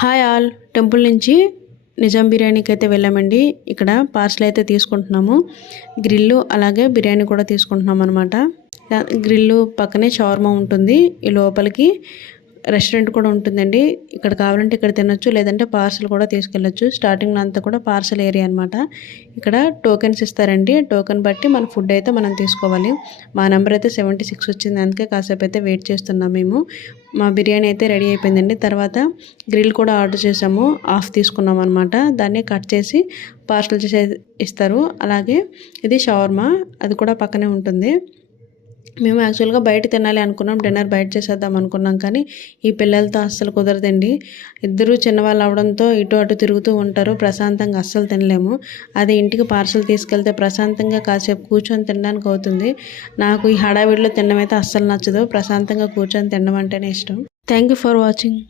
Hi all, temple నుంచి నిజాం బిర్యానీకి అయితే వెళ్ళామండి. ఇక్కడ పార్సల్ అయితే తీసుకుంటున్నాము. గ్రిల్లు అలాగే బిర్యానీ కూడా తీసుకుంటున్నాం అనమాట. గ్రిల్లు పక్కనే షవర్మా ఉంటుంది. ఈ లోపలికి రెస్టారెంట్ కూడా ఉంటుందండి. ఇక్కడ కావాలంటే ఇక్కడ తినొచ్చు, లేదంటే పార్సల్ కూడా తీసుకెళ్ళొచ్చు. స్టార్టింగ్లో అంతా కూడా పార్సల్ ఏరియా అనమాట. ఇక్కడ టోకెన్స్ ఇస్తారండి. టోకెన్ బట్టి మన ఫుడ్ అయితే మనం తీసుకోవాలి. మా నెంబర్ అయితే 76 వచ్చింది, అందుకే కాసేపు అయితే వెయిట్ చేస్తున్నాం మేము. మా బిర్యానీ అయితే రెడీ అయిపోయిందండి. తర్వాత గ్రిల్ కూడా ఆర్డర్ చేసాము, హాఫ్ తీసుకున్నాం అనమాట. దాన్ని కట్ చేసి పార్సల్ చేసి ఇస్తారు. అలాగే ఇది షవర్మా, అది కూడా పక్కనే ఉంటుంది. మేము యాక్చువల్గా బయట తినాలి అనుకున్నాం, డిన్నర్ బయట చేసేద్దాం అనుకున్నాం. కానీ ఈ పిల్లలతో అస్సలు కుదరదండి. ఇద్దరు చిన్నవాళ్ళు అవడంతో ఇటు అటు తిరుగుతూ ఉంటారు. ప్రశాంతంగా అస్సలు తినలేము. అదే ఇంటికి పార్సల్ తీసుకెళ్తే ప్రశాంతంగా కాసేపు కూర్చొని తినడానికి అవుతుంది. నాకు ఈ హడావిడిలో తినడం అయితే అస్సలు నచ్చదు. ప్రశాంతంగా కూర్చొని తినడం అంటేనే ఇష్టం. Thank you for watching.